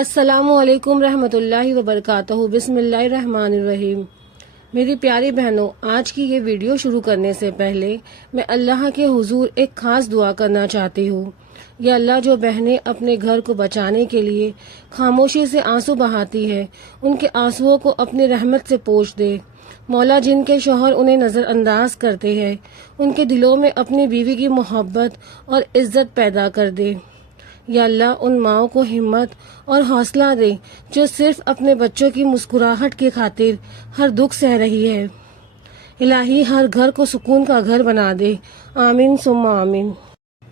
السلام علیکم رحمۃ اللہ وبرکاتہ۔ بسم اللہ الرحمن الرحیم۔ میری پیاری بہنوں، آج کی یہ ویڈیو شروع کرنے سے پہلے میں اللہ کے حضور ایک خاص دعا کرنا چاہتی ہوں۔ یا اللہ، جو بہنیں اپنے گھر کو بچانے کے لیے خاموشی سے آنسو بہاتی ہے، ان کے آنسوؤں کو اپنی رحمت سے پوچھ دے۔ مولا، جن کے شوہر انہیں نظر انداز کرتے ہیں، ان کے دلوں میں اپنی بیوی کی محبت اور عزت پیدا کر دے۔ یا اللہ، ان ماؤں کو ہمت اور حوصلہ دے جو صرف اپنے بچوں کی مسکراہٹ کی خاطر ہر دکھ سہ رہی ہے۔ الہی، ہر گھر کو سکون کا گھر بنا دے، آمین ثم آمین۔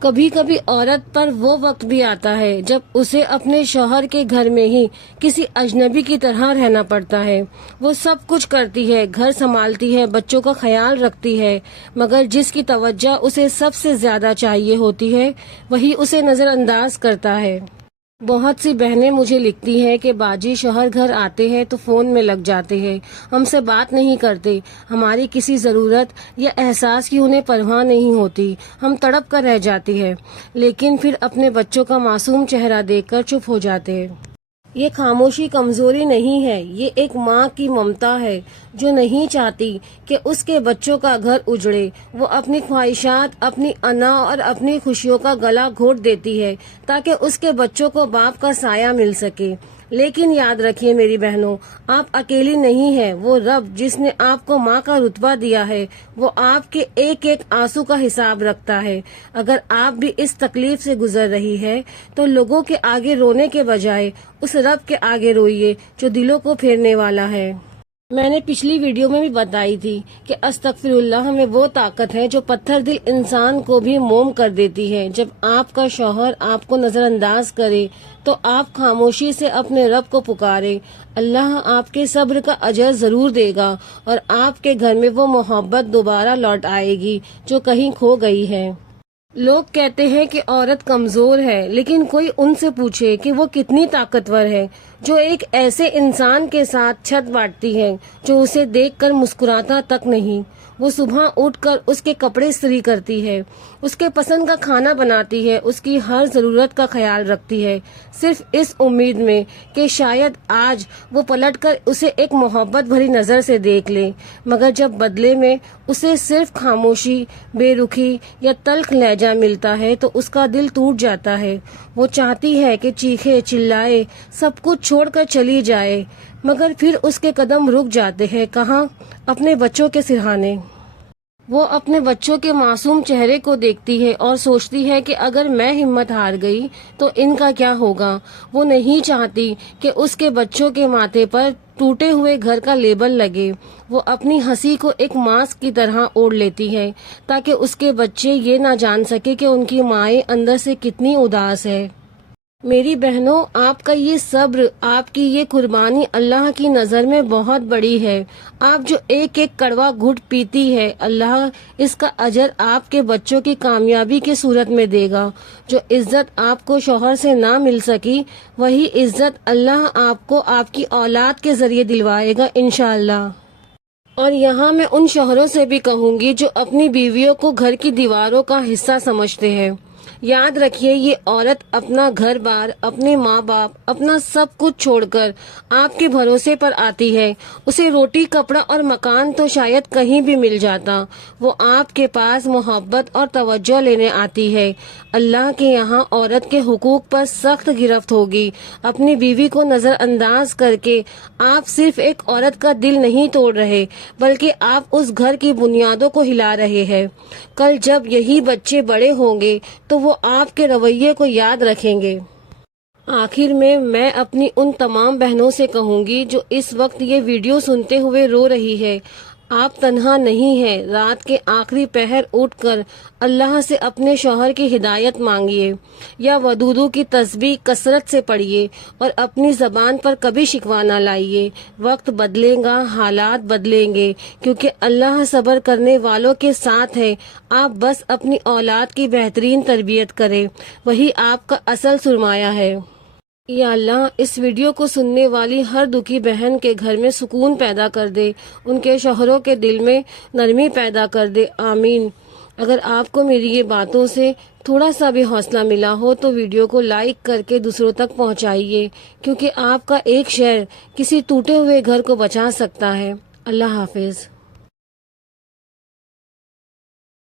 کبھی کبھی عورت پر وہ وقت بھی آتا ہے جب اسے اپنے شوہر کے گھر میں ہی کسی اجنبی کی طرح رہنا پڑتا ہے۔ وہ سب کچھ کرتی ہے، گھر سنبھالتی ہے، بچوں کا خیال رکھتی ہے، مگر جس کی توجہ اسے سب سے زیادہ چاہیے ہوتی ہے وہی اسے نظر انداز کرتا ہے۔ بہت سی بہنیں مجھے لکھتی ہیں کہ باجی، شوہر گھر آتے ہیں تو فون میں لگ جاتے ہیں، ہم سے بات نہیں کرتے، ہماری کسی ضرورت یا احساس کی انہیں پرواہ نہیں ہوتی، ہم تڑپ کر رہ جاتی ہے، لیکن پھر اپنے بچوں کا معصوم چہرہ دیکھ کر چپ ہو جاتے ہیں۔ یہ خاموشی کمزوری نہیں ہے، یہ ایک ماں کی ممتا ہے جو نہیں چاہتی کہ اس کے بچوں کا گھر اجڑے۔ وہ اپنی خواہشات، اپنی انا اور اپنی خوشیوں کا گلا گھونٹ دیتی ہے تاکہ اس کے بچوں کو باپ کا سایہ مل سکے۔ لیکن یاد رکھیے میری بہنوں، آپ اکیلی نہیں ہیں۔ وہ رب جس نے آپ کو ماں کا رتبہ دیا ہے، وہ آپ کے ایک ایک آنسو کا حساب رکھتا ہے۔ اگر آپ بھی اس تکلیف سے گزر رہی ہے تو لوگوں کے آگے رونے کے بجائے اس رب کے آگے روئیے جو دلوں کو پھیرنے والا ہے۔ میں نے پچھلی ویڈیو میں بھی بتائی تھی کہ استغفر اللہ میں وہ طاقت ہے جو پتھر دل انسان کو بھی موم کر دیتی ہے۔ جب آپ کا شوہر آپ کو نظر انداز کرے تو آپ خاموشی سے اپنے رب کو پکارے، اللہ آپ کے صبر کا اجر ضرور دے گا اور آپ کے گھر میں وہ محبت دوبارہ لوٹ آئے گی جو کہیں کھو گئی ہے۔ لوگ کہتے ہیں کہ عورت کمزور ہے، لیکن کوئی ان سے پوچھے کہ وہ کتنی طاقتور ہے جو ایک ایسے انسان کے ساتھ چھت بانٹتی ہے جو اسے دیکھ کر مسکراتا تک نہیں۔ وہ صبح اٹھ کر اس کے کپڑے استری کرتی ہے، اس کے پسند کا کھانا بناتی ہے، اس کی ہر ضرورت کا خیال رکھتی ہے، صرف اس امید میں کہ شاید آج وہ پلٹ کر اسے ایک محبت بھری نظر سے دیکھ لے، مگر جب بدلے میں اسے صرف خاموشی، بے رخی یا تلخ لہجہ ملتا ہے تو اس کا دل ٹوٹ جاتا ہے۔ وہ چاہتی ہے کہ چیخے، چلائے، سب کچھ چھوڑ کر چلی جائے، مگر پھر اس کے قدم رک جاتے ہیں۔ کہاں؟ اپنے بچوں کے سرہانے۔ وہ اپنے بچوں کے معصوم چہرے کو دیکھتی ہے اور سوچتی ہے کہ اگر میں ہمت ہار گئی تو ان کا کیا ہوگا۔ وہ نہیں چاہتی کہ اس کے بچوں کے ماتھے پر ٹوٹے ہوئے گھر کا لیبل لگے۔ وہ اپنی ہنسی کو ایک ماسک کی طرح اوڑھ لیتی ہے تاکہ اس کے بچے یہ نہ جان سکے کہ ان کی مائیں اندر سے کتنی اداس ہے۔ میری بہنوں، آپ کا یہ صبر، آپ کی یہ قربانی اللہ کی نظر میں بہت بڑی ہے۔ آپ جو ایک ایک کڑوا گھٹ پیتی ہے، اللہ اس کا اجر آپ کے بچوں کی کامیابی کی صورت میں دے گا۔ جو عزت آپ کو شوہر سے نہ مل سکی، وہی عزت اللہ آپ کو آپ کی اولاد کے ذریعے دلوائے گا انشاءاللہ۔ اور یہاں میں ان شوہروں سے بھی کہوں گی جو اپنی بیویوں کو گھر کی دیواروں کا حصہ سمجھتے ہیں، یاد رکھیے یہ عورت اپنا گھر بار، اپنے ماں باپ، اپنا سب کچھ چھوڑ کر آپ کے بھروسے پر آتی ہے۔ اسے روٹی، کپڑا اور مکان تو شاید کہیں بھی مل جاتا، وہ آپ کے پاس محبت اور توجہ لینے آتی ہے۔ اللہ کے یہاں عورت کے حقوق پر سخت گرفت ہوگی۔ اپنی بیوی کو نظر انداز کر کے آپ صرف ایک عورت کا دل نہیں توڑ رہے، بلکہ آپ اس گھر کی بنیادوں کو ہلا رہے ہیں۔ کل جب یہی بچے بڑے ہوں گے تو وہ آپ کے رویے کو یاد رکھیں گے۔ آخر میں اپنی ان تمام بہنوں سے کہوں گی جو اس وقت یہ ویڈیو سنتے ہوئے رو رہی ہے، آپ تنہا نہیں ہیں۔ رات کے آخری پہر اٹھ کر اللہ سے اپنے شوہر کی ہدایت مانگیے، یا ودودو کی تسبیح کثرت سے پڑھیے اور اپنی زبان پر کبھی شکوہ نہ لائیے۔ وقت بدلے گا، حالات بدلیں گے، کیونکہ اللہ صبر کرنے والوں کے ساتھ ہے۔ آپ بس اپنی اولاد کی بہترین تربیت کریں، وہی آپ کا اصل سرمایہ ہے۔ یا اللہ، اس ویڈیو کو سننے والی ہر دکھی بہن کے گھر میں سکون پیدا کر دے، ان کے شوہروں کے دل میں نرمی پیدا کر دے، آمین۔ اگر آپ کو میری یہ باتوں سے تھوڑا سا بھی حوصلہ ملا ہو تو ویڈیو کو لائک کر کے دوسروں تک پہنچائیے، کیونکہ آپ کا ایک شیئر کسی ٹوٹے ہوئے گھر کو بچا سکتا ہے۔ اللہ حافظ۔